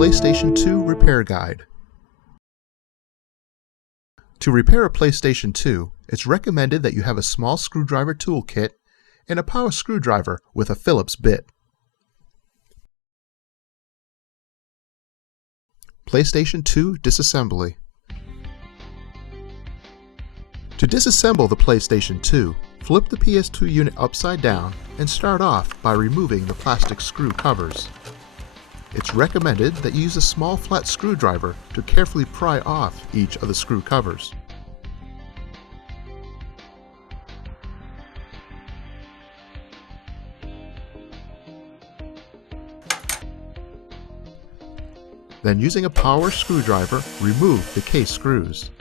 PlayStation 2 Repair Guide. To repair a PlayStation 2, it's recommended that you have a small screwdriver toolkit and a power screwdriver with a Phillips bit. PlayStation 2 Disassembly. To disassemble the PlayStation 2, flip the PS2 unit upside down and start off by removing the plastic screw covers. It's recommended that you use a small flat screwdriver to carefully pry off each of the screw covers. Then, using a power screwdriver, remove the case screws.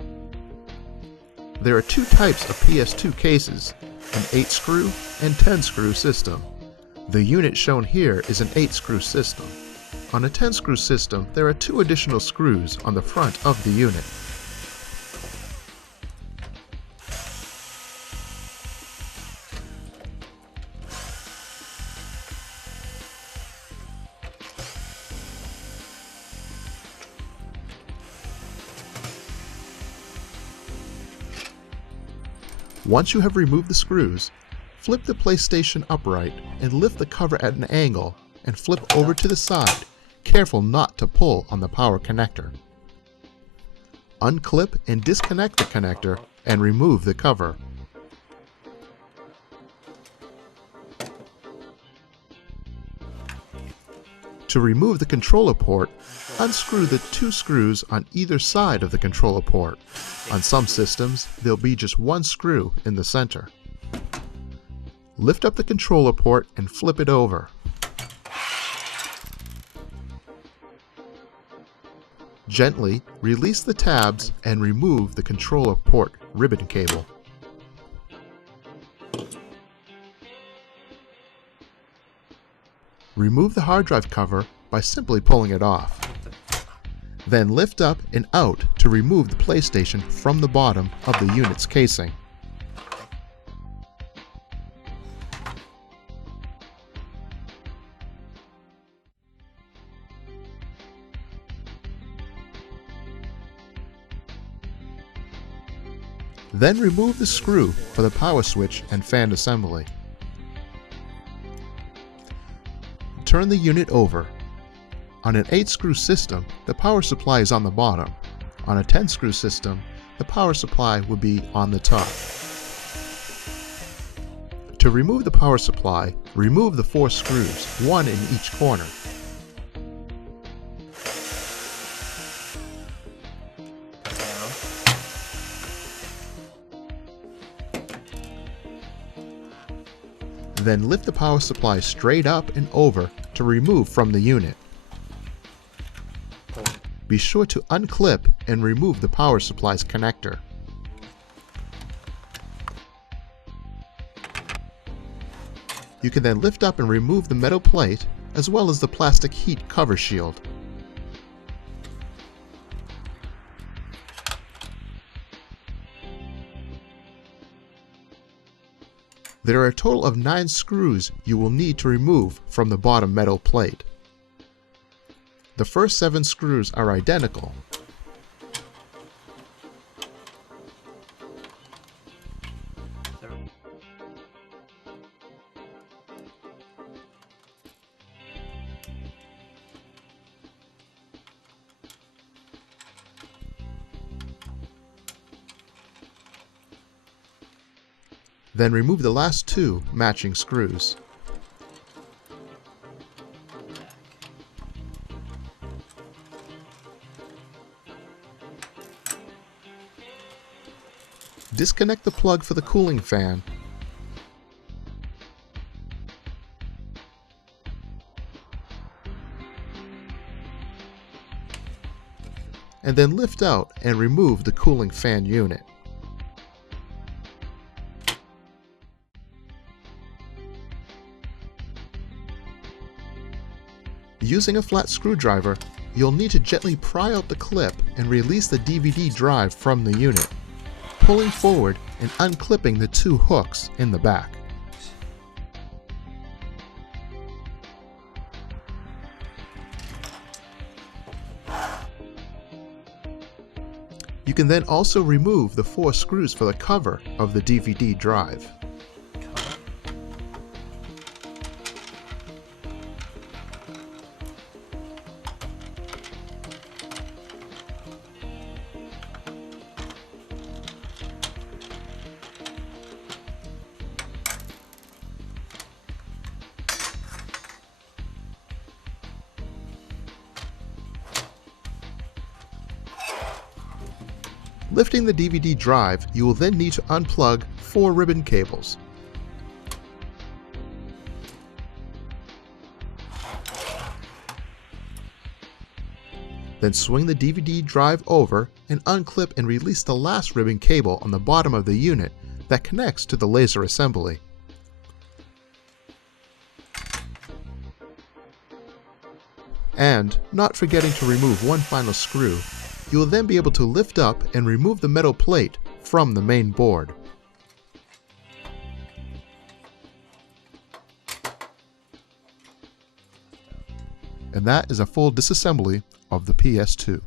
There are two types of PS2 cases, an 8-screw and 10-screw system. The unit shown here is an 8-screw system. On a 10-screw system, there are two additional screws on the front of the unit. Once you have removed the screws, flip the PlayStation upright and lift the cover at an angle and flip over to the side, careful not to pull on the power connector. Unclip and disconnect the connector and remove the cover. To remove the controller port, unscrew the two screws on either side of the controller port. On some systems, there'll be just one screw in the center. Lift up the controller port and flip it over. Gently release the tabs and remove the controller port ribbon cable. Remove the hard drive cover by simply pulling it off. Then lift up and out to remove the PlayStation from the bottom of the unit's casing. Then remove the screw for the power switch and fan assembly. Turn the unit over. On an 8-screw system, the power supply is on the bottom. On a 10-screw system, the power supply would be on the top. To remove the power supply, remove the 4 screws, one in each corner. Then lift the power supply straight up and over to remove from the unit. Be sure to unclip and remove the power supply's connector. You can then lift up and remove the metal plate as well as the plastic heat cover shield. There are a total of 9 screws you will need to remove from the bottom metal plate. The first 7 screws are identical. Then remove the last 2 matching screws. Disconnect the plug for the cooling fan. And then lift out and remove the cooling fan unit. Using a flat screwdriver, you'll need to gently pry out the clip and release the DVD drive from the unit, pulling forward and unclipping the 2 hooks in the back. can then also remove the 4 screws for the cover of the DVD drive. Lifting the DVD drive, you will then need to unplug 4 ribbon cables. Then swing the DVD drive over and unclip and release the last ribbon cable on the bottom of the unit that connects to the laser assembly. And, not forgetting to remove one final screw, you will then be able to lift up and remove the metal plate from the main board. And that is a full disassembly of the PS2.